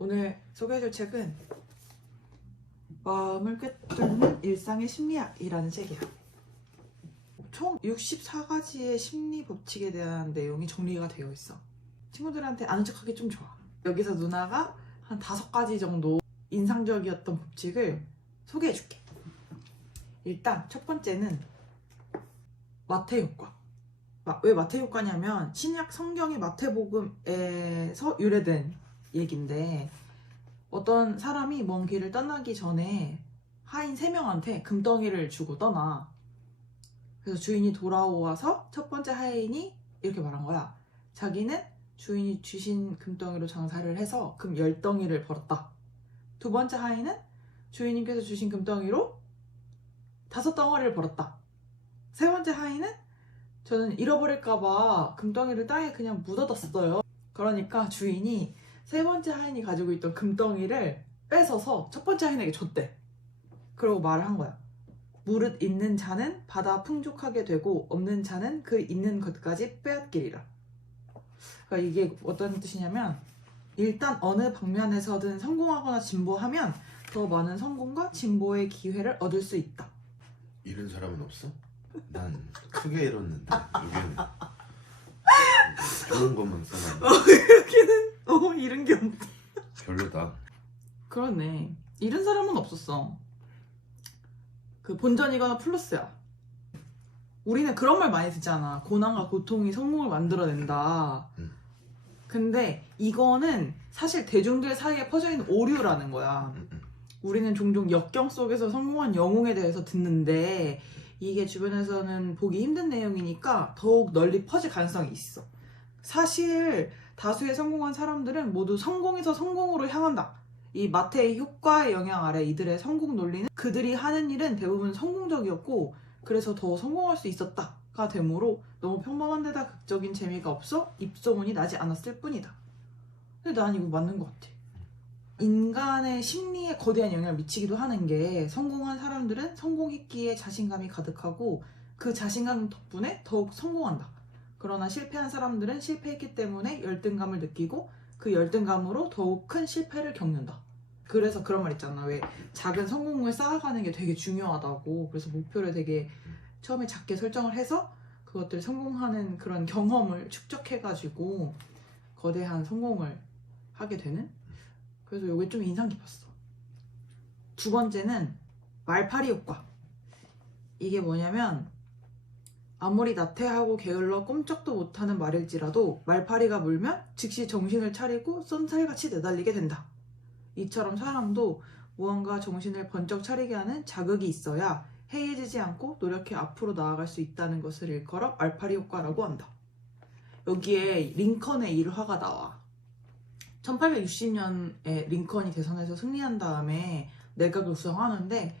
오늘 소개해줄 책은 마음을 꿰뚫는 일상의 심리학이라는 책이야. 총 64가지의 심리 법칙에 대한 내용이 정리가 되어 있어. 친구들한테 아는 척하기 좀 좋아. 여기서 누나가 한 5가지 정도 인상적이었던 법칙을 소개해줄게. 일단 첫 번째는 마태 효과. 왜 마태 효과냐면 신약 성경의 마태복음에서 유래된 얘긴데, 어떤 사람이 먼 길을 떠나기 전에 하인 3명한테 금덩이를 주고 떠나. 그래서 주인이 돌아와서 첫 번째 하인이 이렇게 말한 거야. 자기는 주인이 주신 금덩이로 장사를 해서 금 10덩이를 벌었다. 두 번째 하인은 주인님께서 주신 금덩이로 5덩어리를 벌었다. 세 번째 하인은 저는 잃어버릴까봐 금덩이를 땅에 그냥 묻어뒀어요. 그러니까 주인이 세 번째 하인이 가지고 있던 금덩이를 뺏어서 첫 번째 하인에게 줬대. 그러고 말을 한 거야. 무릇 있는 자는 받아 풍족하게 되고 없는 자는 그 있는 것까지 빼앗기리라. 그러니까 이게 어떤 뜻이냐면, 일단 어느 방면에서든 성공하거나 진보하면 더 많은 성공과 진보의 기회를 얻을 수 있다. 잃은 사람은 없어? 난 크게 잃었는데 여기는 좋은 것만 써놨네. 여기는 잃은 게 없다. 별로다. 그러네. 잃은 사람은 없었어. 그 본전이거나 플러스야. 우리는 그런 말 많이 듣잖아. 고난과 고통이 성공을 만들어낸다. 근데 이거는 사실 대중들 사이에 퍼져있는 오류라는 거야. 우리는 종종 역경 속에서 성공한 영웅에 대해서 듣는데 이게 주변에서는 보기 힘든 내용이니까 더욱 널리 퍼질 가능성이 있어. 사실 다수의 성공한 사람들은 모두 성공에서 성공으로 향한다. 이 마태의 효과의 영향 아래 이들의 성공 논리는 그들이 하는 일은 대부분 성공적이었고 그래서 더 성공할 수 있었다가 되므로 너무 평범한 데다 극적인 재미가 없어 입소문이 나지 않았을 뿐이다. 근데 난 이거 맞는 것 같아. 인간의 심리에 거대한 영향을 미치기도 하는 게, 성공한 사람들은 성공했기에 자신감이 가득하고 그 자신감 덕분에 더욱 성공한다. 그러나 실패한 사람들은 실패했기 때문에 열등감을 느끼고 그 열등감으로 더욱 큰 실패를 겪는다. 그래서 그런 말 있잖아. 왜 작은 성공을 쌓아가는 게 되게 중요하다고. 그래서 목표를 되게 처음에 작게 설정을 해서 그것들 성공하는 그런 경험을 축적해가지고 거대한 성공을 하게 되는? 그래서 이게 좀 인상 깊었어. 두 번째는 말파리 효과. 이게 뭐냐면, 아무리 나태하고 게을러 꼼짝도 못하는 말일지라도 말파리가 물면 즉시 정신을 차리고 쏜살같이 내달리게 된다. 이처럼 사람도 무언가 정신을 번쩍 차리게 하는 자극이 있어야 해이해지지 않고 노력해 앞으로 나아갈 수 있다는 것을 일컬어 말파리 효과라고 한다. 여기에 링컨의 일화가 나와. 1860년에 링컨이 대선에서 승리한 다음에 내각을 구성하는데,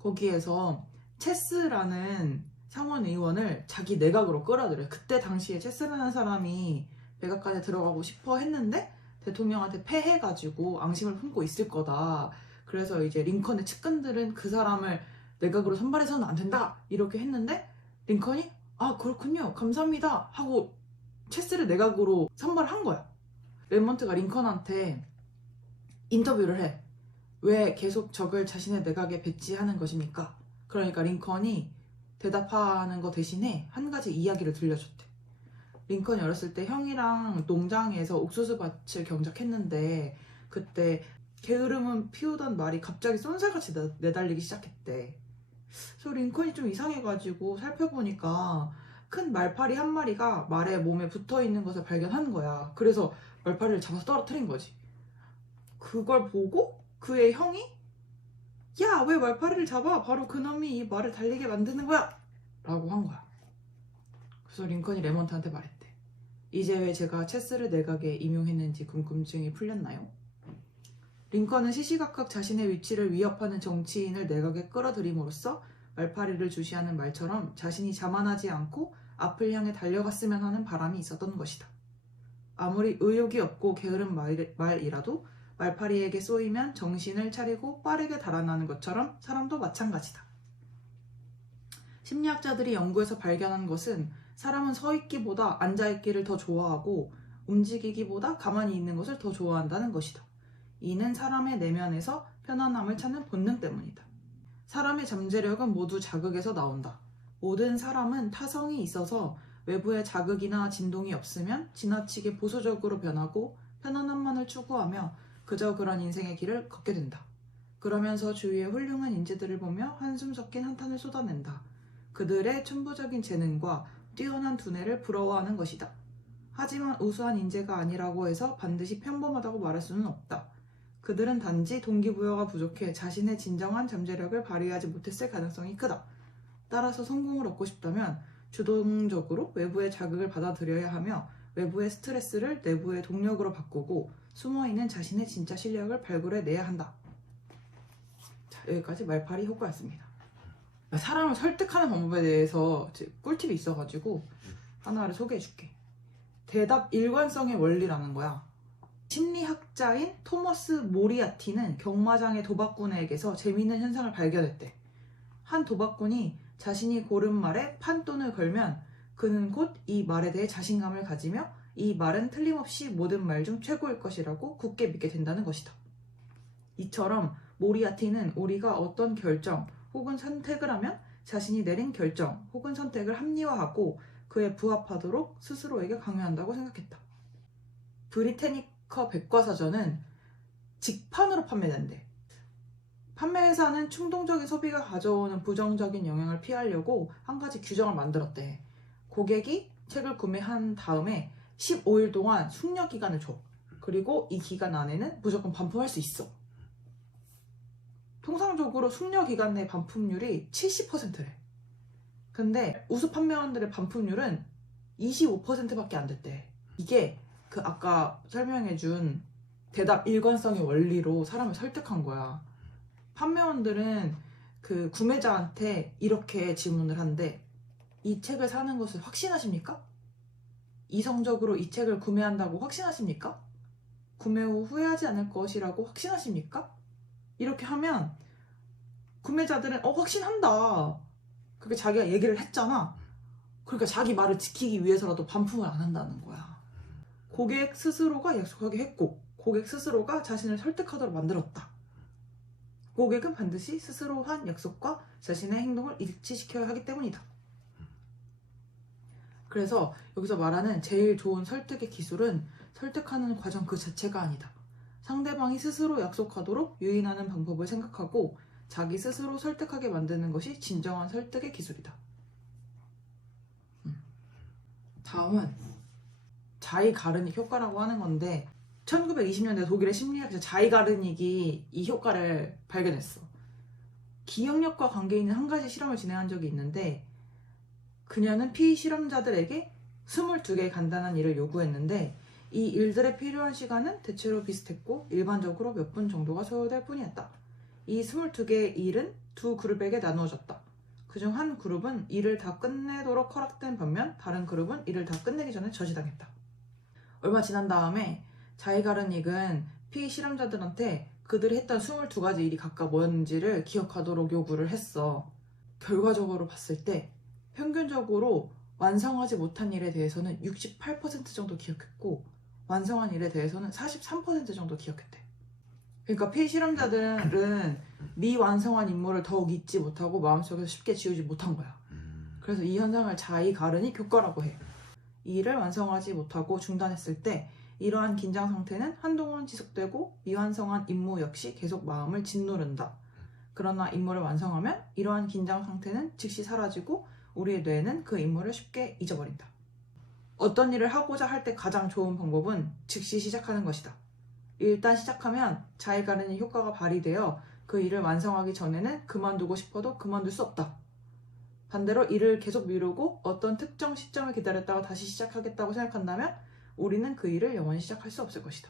거기에서 체스라는 상원 의원을 자기 내각으로 끌어들여. 그때 당시에 체스라는 사람이 백악관에 들어가고 싶어 했는데 대통령한테 패해가지고 앙심을 품고 있을 거다. 그래서 이제 링컨의 측근들은 그 사람을 내각으로 선발해서는 안 된다 이렇게 했는데, 링컨이 아 그렇군요 감사합니다 하고 체스를 내각으로 선발한 거야. 레몬트가 링컨한테 인터뷰를 해. 왜 계속 적을 자신의 내각에 배치하는 것입니까? 그러니까 링컨이 대답하는 거 대신에 한 가지 이야기를 들려줬대. 링컨이 어렸을 때 형이랑 농장에서 옥수수밭을 경작했는데 그때 게으름은 피우던 말이 갑자기 쏜살같이 내달리기 시작했대. 그래서 링컨이 좀 이상해가지고 살펴보니까 큰 말파리 한 마리가 말의 몸에 붙어있는 것을 발견한 거야. 그래서 말파리를 잡아서 떨어뜨린 거지. 그걸 보고 그의 형이 야, 왜 말파리를 잡아? 바로 그놈이 이 말을 달리게 만드는 거야! 라고 한 거야. 그래서 링컨이 레몬트한테 말했대. 이제 왜 제가 체스를 내각에 임용했는지 궁금증이 풀렸나요? 링컨은 시시각각 자신의 위치를 위협하는 정치인을 내각에 끌어들임으로써 말파리를 주시하는 말처럼 자신이 자만하지 않고 앞을 향해 달려갔으면 하는 바람이 있었던 것이다. 아무리 의욕이 없고 게으른 말이라도 말파리에게 쏘이면 정신을 차리고 빠르게 달아나는 것처럼 사람도 마찬가지다. 심리학자들이 연구해서 발견한 것은 사람은 서 있기보다 앉아 있기를 더 좋아하고 움직이기보다 가만히 있는 것을 더 좋아한다는 것이다. 이는 사람의 내면에서 편안함을 찾는 본능 때문이다. 사람의 잠재력은 모두 자극에서 나온다. 모든 사람은 타성이 있어서 외부의 자극이나 진동이 없으면 지나치게 보수적으로 변하고 편안함만을 추구하며 그저 그런 인생의 길을 걷게 된다. 그러면서 주위의 훌륭한 인재들을 보며 한숨 섞인 한탄을 쏟아낸다. 그들의 천부적인 재능과 뛰어난 두뇌를 부러워하는 것이다. 하지만 우수한 인재가 아니라고 해서 반드시 평범하다고 말할 수는 없다. 그들은 단지 동기부여가 부족해 자신의 진정한 잠재력을 발휘하지 못했을 가능성이 크다. 따라서 성공을 얻고 싶다면 주동적으로 외부의 자극을 받아들여야 하며 외부의 스트레스를 내부의 동력으로 바꾸고 숨어있는 자신의 진짜 실력을 발굴해내야 한다. 자, 여기까지 말파리 효과였습니다. 사람을 설득하는 방법에 대해서 꿀팁이 있어가지고 하나를 소개해줄게. 대답 일관성의 원리라는 거야. 심리학자인 토머스 모리아티는 경마장의 도박꾼에게서 재미있는 현상을 발견했대. 한 도박꾼이 자신이 고른 말에 판돈을 걸면 그는 곧 이 말에 대해 자신감을 가지며 이 말은 틀림없이 모든 말 중 최고일 것이라고 굳게 믿게 된다는 것이다. 이처럼 모리아티는 우리가 어떤 결정 혹은 선택을 하면 자신이 내린 결정 혹은 선택을 합리화하고 그에 부합하도록 스스로에게 강요한다고 생각했다. 브리테니커 백과사전은 직판으로 판매된대. 판매회사는 충동적인 소비가 가져오는 부정적인 영향을 피하려고 한 가지 규정을 만들었대. 고객이 책을 구매한 다음에 15일 동안 숙려 기간을 줘. 그리고 이 기간 안에는 무조건 반품할 수 있어. 통상적으로 숙려 기간 내 반품률이 70%래. 근데 우수 판매원들의 반품률은 25%밖에 안 됐대. 이게 그 아까 설명해준 대답 일관성의 원리로 사람을 설득한 거야. 판매원들은 그 구매자한테 이렇게 질문을 한대. 이 책을 사는 것을 확신하십니까? 이성적으로 이 책을 구매한다고 확신하십니까? 구매 후 후회하지 않을 것이라고 확신하십니까? 이렇게 하면 구매자들은 확신한다. 그렇게 자기가 얘기를 했잖아. 그러니까 자기 말을 지키기 위해서라도 반품을 안 한다는 거야. 고객 스스로가 약속하게 했고 고객 스스로가 자신을 설득하도록 만들었다. 고객은 반드시 스스로 한 약속과 자신의 행동을 일치시켜야 하기 때문이다. 그래서 여기서 말하는 제일 좋은 설득의 기술은 설득하는 과정 그 자체가 아니다. 상대방이 스스로 약속하도록 유인하는 방법을 생각하고 자기 스스로 설득하게 만드는 것이 진정한 설득의 기술이다. 다음은 자이가르닉 효과라고 하는 건데 1920년대 독일의 심리학자 자이가르닉이 이 효과를 발견했어. 기억력과 관계 있는 한 가지 실험을 진행한 적이 있는데 그녀는 피실험자들에게 22개의 간단한 일을 요구했는데 이 일들에 필요한 시간은 대체로 비슷했고 일반적으로 몇 분 정도가 소요될 뿐이었다. 이 22개의 일은 두 그룹에게 나누어졌다. 그중 한 그룹은 일을 다 끝내도록 허락된 반면 다른 그룹은 일을 다 끝내기 전에 저지당했다. 얼마 지난 다음에 자이가르닉은 피실험자들한테 그들이 했던 22가지 일이 각각 뭐였는지를 기억하도록 요구를 했어. 결과적으로 봤을 때 평균적으로 완성하지 못한 일에 대해서는 68% 정도 기억했고 완성한 일에 대해서는 43% 정도 기억했대. 그러니까 피실험자들은 미완성한 임무를 더욱 잊지 못하고 마음속에서 쉽게 지우지 못한 거야. 그래서 이 현상을 자이가르닉 효과라고 해. 이 일을 완성하지 못하고 중단했을 때 이러한 긴장 상태는 한동안 지속되고 미완성한 임무 역시 계속 마음을 짓누른다. 그러나 임무를 완성하면 이러한 긴장 상태는 즉시 사라지고 우리의 뇌는 그 임무를 쉽게 잊어버린다. 어떤 일을 하고자 할 때 가장 좋은 방법은 즉시 시작하는 것이다. 일단 시작하면 자이가르닉 효과가 발휘되어 그 일을 완성하기 전에는 그만두고 싶어도 그만둘 수 없다. 반대로 일을 계속 미루고 어떤 특정 시점을 기다렸다가 다시 시작하겠다고 생각한다면 우리는 그 일을 영원히 시작할 수 없을 것이다.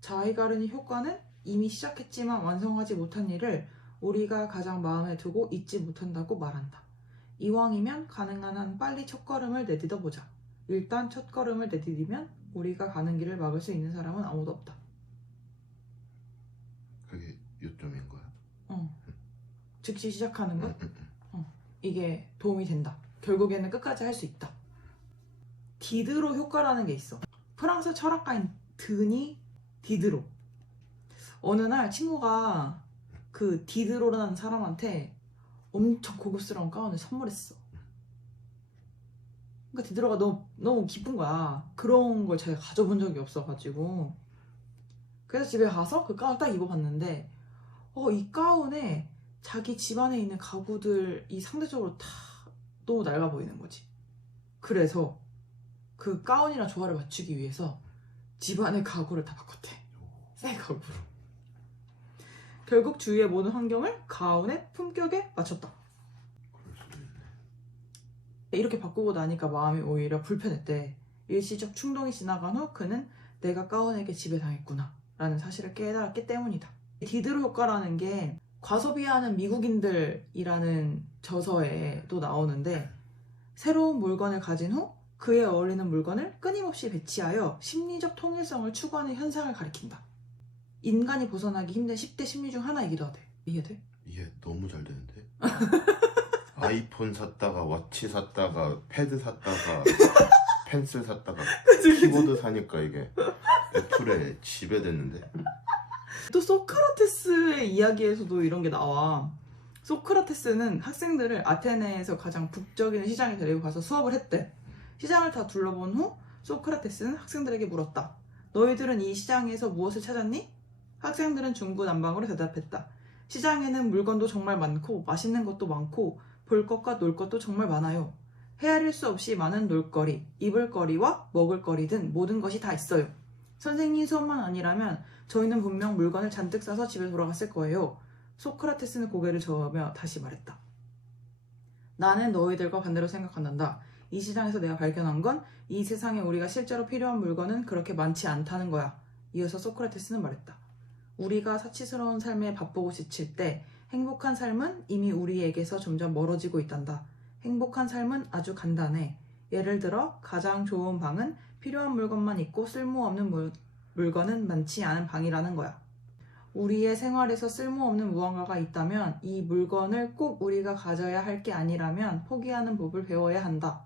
자이가르닉 효과는 이미 시작했지만 완성하지 못한 일을 우리가 가장 마음에 두고 잊지 못한다고 말한다. 이왕이면 가능한 한 빨리 첫걸음을 내딛어보자. 일단 첫걸음을 내디디면 우리가 가는 길을 막을 수 있는 사람은 아무도 없다. 그게 요점인 거야? 즉시 시작하는 것? 이게 도움이 된다. 결국에는 끝까지 할 수 있다. 디드로 효과라는 게 있어. 프랑스 철학가인 드니 디드로. 어느 날 친구가 그 디드로라는 사람한테 엄청 고급스러운 가운을 선물했어. 그러니까 디드로가 너무 기쁜 거야. 그런 걸 제가 가져본 적이 없어가지고. 그래서 집에 가서 그 가운을 딱 입어봤는데 이 가운에 자기 집안에 있는 가구들이 상대적으로 다 너무 낡아 보이는 거지. 그래서 그 가운이랑 조화를 맞추기 위해서 집안의 가구를 다 바꿨대. 새 가구로. 결국 주위의 모든 환경을 가운의 품격에 맞췄다. 그럴 수도 있네. 이렇게 바꾸고 나니까 마음이 오히려 불편했대. 일시적 충동이 지나간 후 그는 내가 가운에게 지배당했구나 라는 사실을 깨달았기 때문이다. 디드로 효과라는 게 과소비하는 미국인들이라는 저서에도 나오는데 새로운 물건을 가진 후 그에 어울리는 물건을 끊임없이 배치하여 심리적 통일성을 추구하는 현상을 가리킨다. 인간이 벗어나기 힘든 10대 심리 중 하나이기도 하대. 이해돼? 이해 너무 잘 되는데? 아이폰 샀다가 워치 샀다가 패드 샀다가 펜슬 샀다가 키보드 사니까 이게 애플에 지배됐는데? 또 소크라테스의 이야기에서도 이런 게 나와. 소크라테스는 학생들을 아테네에서 가장 북적이는 시장에 데리고 가서 수업을 했대. 시장을 다 둘러본 후 소크라테스는 학생들에게 물었다. 너희들은 이 시장에서 무엇을 찾았니? 학생들은 중구난방으로 대답했다. 시장에는 물건도 정말 많고 맛있는 것도 많고 볼 것과 놀 것도 정말 많아요. 헤아릴 수 없이 많은 놀거리, 입을거리와 먹을거리 등 모든 것이 다 있어요. 선생님 수업만 아니라면 저희는 분명 물건을 잔뜩 싸서 집에 돌아갔을 거예요. 소크라테스는 고개를 저으며 다시 말했다. 나는 너희들과 반대로 생각한단다. 이 시장에서 내가 발견한 건 이 세상에 우리가 실제로 필요한 물건은 그렇게 많지 않다는 거야. 이어서 소크라테스는 말했다. 우리가 사치스러운 삶에 바쁘고 지칠 때 행복한 삶은 이미 우리에게서 점점 멀어지고 있단다. 행복한 삶은 아주 간단해. 예를 들어 가장 좋은 방은 필요한 물건만 있고 쓸모없는 물건은 많지 않은 방이라는 거야. 우리의 생활에서 쓸모없는 무언가가 있다면 이 물건을 꼭 우리가 가져야 할 게 아니라면 포기하는 법을 배워야 한다.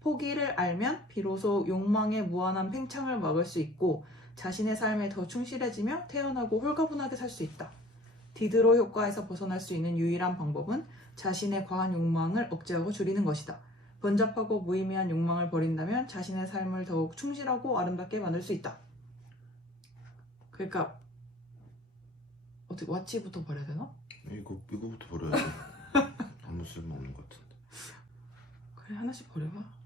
포기를 알면 비로소 욕망의 무한한 팽창을 막을 수 있고 자신의 삶에 더 충실해지며 태어나고 홀가분하게 살 수 있다. 디드로 효과에서 벗어날 수 있는 유일한 방법은 자신의 과한 욕망을 억제하고 줄이는 것이다. 번잡하고 무의미한 욕망을 버린다면 자신의 삶을 더욱 충실하고 아름답게 만들 수 있다. 그러니까 어떻게 와치부터 버려야 되나? 이거부터 버려야지. 아무 쓸모 없는 것 같은데. 그래 하나씩 버려봐.